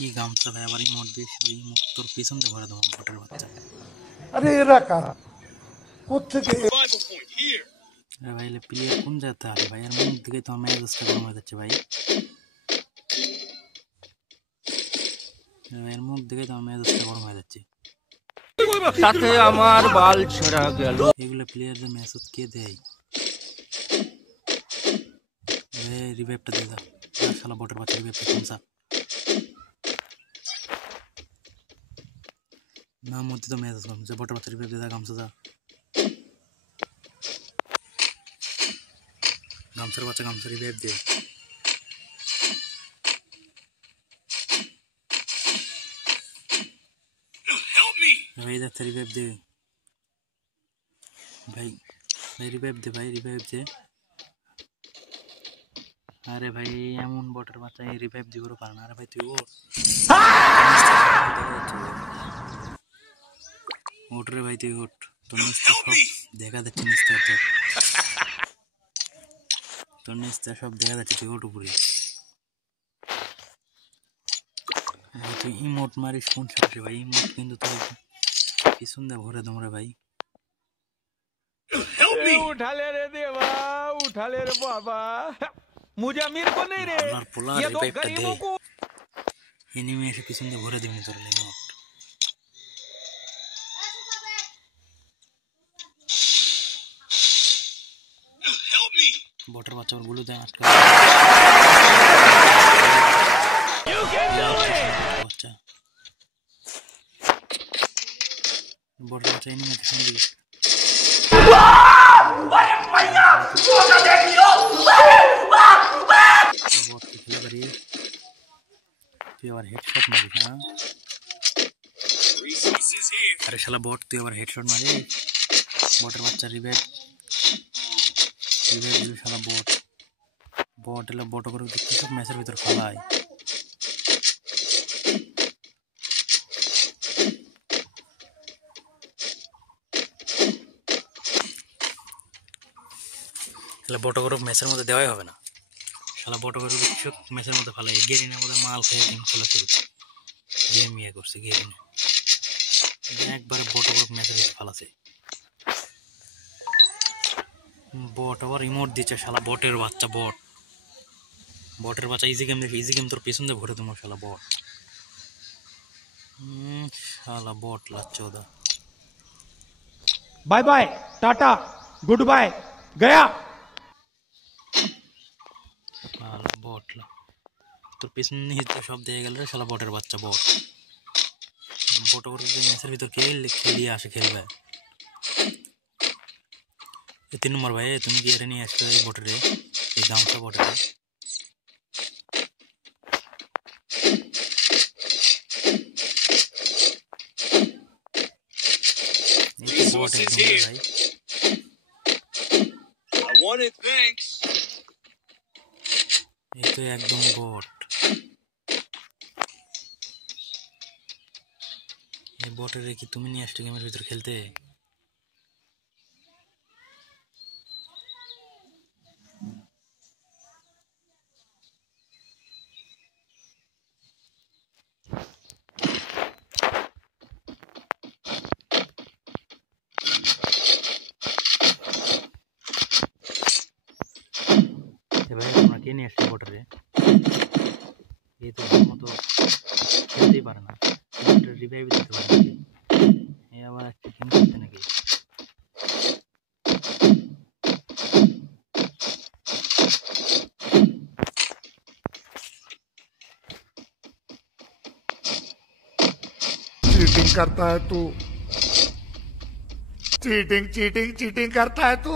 কি গামছা ভাই আবার ইমোট দিস, ওই ইমোট তোর পিছন দিয়ে ভরে দেবো ভোটের বাচ্চা। আরে এরা কারা, কোত্থেকে? আরে ভাই প্লেয়ার কোন জায়গাতে আসে ভাই, আর মুখ দিকে তো মেজাজটা গরম হয়ে যাচ্ছে ভাই। এর মুখ দিকে তো মেজাজটা গরম হয়ে যাচ্ছে। সাথে আমার বাল ছেঁড়া গেল। এগুলো প্লেয়ারদের মেসেজ কে দেয়? রিভাইভটা দিয়ে দাও শালা বটের বাচ্চা, রিভাইভটা কমসা না মধ্যে তো মেসেজ কম যে বটের বাচ্চা রিভাইভ দিয়ে দাও গামছা যা। গামছার বাচ্চা গামছা রিভাইভ দে ভাই, যাচ্ছে রিভাইভ দে ভাই, ভাই রিভাইভ দে ভাই, রিভাইভ দে। আরে ভাই এমন বটের বাচ্চা এই রিভাইভ দিবো পারে না। আরে ভাই তুই ওঠ রে ভাই, তুই ওঠ, তোর নিচটা সব দেখা যাচ্ছে, নিচটা তোর নিচটা সব দেখা যাচ্ছে, তুই ওঠ উপরে। তুই ইমোট মারিস কোন সাহসে ভাই? ইমোট কিন্তু তোর পিছন দিয়ে ভরে দম রে ভাই। उठा ले रे देवा, उठा ले रे बाबा, मुझे अमीर को नहीं रे, ये तो गरीबों को। एनिमी এসে পিছন দিয়ে ভরে দিবি তোর ইমোট। বটের বাচ্চা ওর গুলো দেয় আটকা বাচ্চা, বটের বাচ্চা এনিমিতে সামনে দিবি। তুই আবার হেডশট মারিস না? আরে শালা বট, তুই আবার হেডশট মারিস? বটের বাচ্চা রিভাইভ রিভাইভ দিবি শালা বট। বট এলে বট করে সব ম্যাচের ভিতর ফালায়। তাহলে বট করে ম্যাচের মধ্যে দেওয়াই হবে না। শালা বট করে কিছু ম্যাচের মধ্যে ফালাই। গেরিনা আমাদের মাল খেয়ে গেম খেলা শুরু, গেম ইয়ে করছে গেরিনা একবারে বট করে ম্যাচের ভিতরে ফালাছে। বট আবার রিমোট দিচ্ছে শালা বটের বাচ্চা, বট বটের বাচ্চা ইজি গেম দেখে ইজি গেম তোর পেছন দিয়ে ভরে দেবো শালা বট। শালা বট লাচ্চো ওদা। Bye bye tata goodbye गया। শালা বট তোর পেছন নিয়ে সব দিয়ে গেল রে শালা বটের বাচ্চা বট। বট করে ম্যাচের ভিতর খেলিয়ে আসে খেলবে। 3 নম্বর ভাই, তুমি কি এর নিয়ে আসছো এই বটের, এই গামছা বটের? ভাই এই তো একদম বট। এই বটের কি তুমি নিয়ে আসছো গেমের ভিতর খেলতে? ভাই তোমরা কে নিয়ে আসছো বটের? এই তো মতো খেলতেই পারে না, রিভাইভ দিতে পারে নাকি? এ আবার একটা গেম খেলতে নাকি? चीटिंग करता है तू, चीटिंग चीटिंग चीटिंग करता है तू।